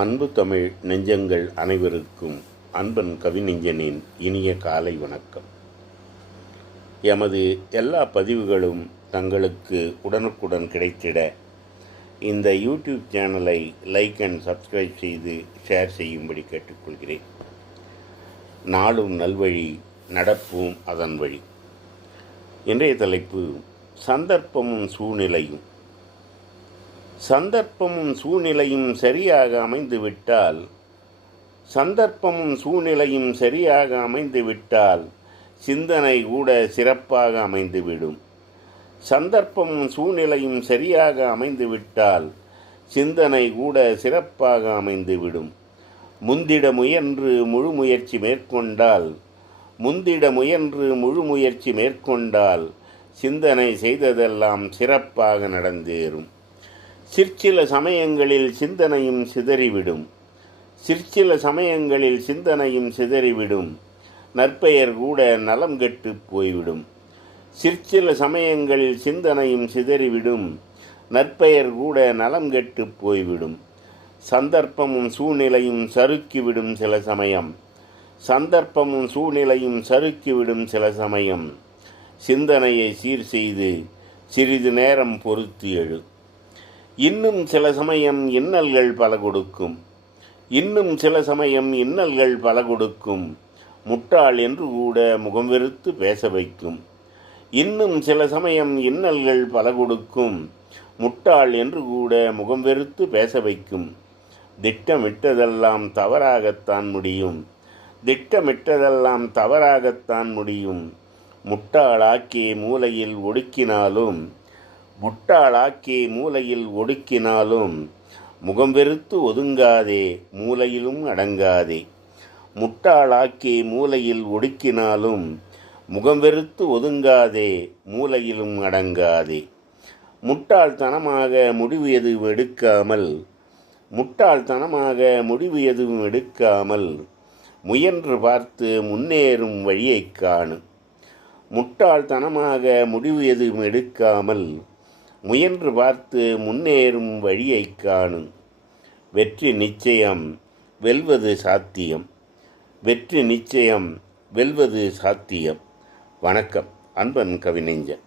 அன்பு தமிழ் நெஞ்சங்கள் அனைவருக்கும் அன்பன் கவிநெஞ்சனின் இனிய காலை வணக்கம். எமது எல்லா பதிவுகளும் தங்களுக்கு உடனுக்குடன் கிடைத்திட இந்த யூடியூப் சேனலை லைக் அண்ட் சப்ஸ்கிரைப் செய்து ஷேர் செய்யும்படி கேட்டுக்கொள்கிறேன். நாளும் நல்வழி நடப்பும் அதன் வழி. இன்றைய தலைப்பு சந்தர்ப்பமும் சூழ்நிலையும். சந்தர்ப்பமும் சூழ்நிலையும் சரியாக அமைந்துவிட்டால் சந்தர்ப்பமும் சூழ்நிலையும் சரியாக அமைந்துவிட்டால் சிந்தனை கூட சிறப்பாக அமைந்துவிடும். சந்தர்ப்பமும் சூழ்நிலையும் சரியாக அமைந்துவிட்டால் சிந்தனை கூட சிறப்பாக அமைந்துவிடும். முந்திட முயன்று முழு முயற்சி மேற்கொண்டால் முந்திட முயன்று முழு முயற்சி மேற்கொண்டால் சிந்தனை செய்ததெல்லாம் சிறப்பாக நடந்தேறும். சிற்சில சமயங்களில் சிந்தனையும் சிதறிவிடும். சிற்சில சமயங்களில் சிந்தனையும் சிதறிவிடும். நற்பெயர் கூட நலம் கெட்டு போய்விடும். சிற்சில சமயங்களில் சிந்தனையும் சிதறிவிடும். நற்பெயர் கூட நலம் கெட்டு போய்விடும். சந்தர்ப்பமும் சூழ்நிலையும் சறுக்கிவிடும் சில சமயம். சந்தர்ப்பமும் சூழ்நிலையும் சறுக்கிவிடும் சில சமயம். சிந்தனையை சீர் செய்து சிறிது நேரம் பொறுத்து எழு இன்னும் சில சமயம் இன்னல்கள் பல கொடுக்கும். இன்னும் சில சமயம் இன்னல்கள் பல கொடுக்கும். முட்டாள் என்று கூட முகம் வெறுத்து பேச வைக்கும். இன்னும் சில சமயம் இன்னல்கள் பல கொடுக்கும். முட்டாள் என்று கூட முகம் வெறுத்து பேச வைக்கும். திட்டமிட்டதெல்லாம் தவறாகத்தான் முடியும். திட்டமிட்டதெல்லாம் தவறாகத்தான் முடியும். முட்டாளாக்கி மூலையில் ஒடுக்கினாலும் முட்டாளாக்கி மூலையில் ஒடுக்கினாலும் முகம் வெறுத்து ஒதுங்காதே மூலையிலும் அடங்காதே. முட்டாளாக்கி மூலையில் ஒடுக்கினாலும் முகம் வெறுத்து ஒதுங்காதே மூலையிலும் அடங்காதே. முட்டாள்தனமாக முடிவு எதுவும் எடுக்காமல் முட்டாள்தனமாக முடிவு எதுவும் எடுக்காமல் முயன்று பார்த்து முன்னேறும் வழியைக் காணும் முட்டாள்தனமாக முடிவு எதுவும் எடுக்காமல் முயன்று பார்த்து முன்னேறும் வழியைக் காணும். வெற்றி நிச்சயம் வெல்வது சாத்தியம். வெற்றி நிச்சயம் வெல்வது சாத்தியம். வணக்கம் அன்பன் கவிநெஞ்சன்.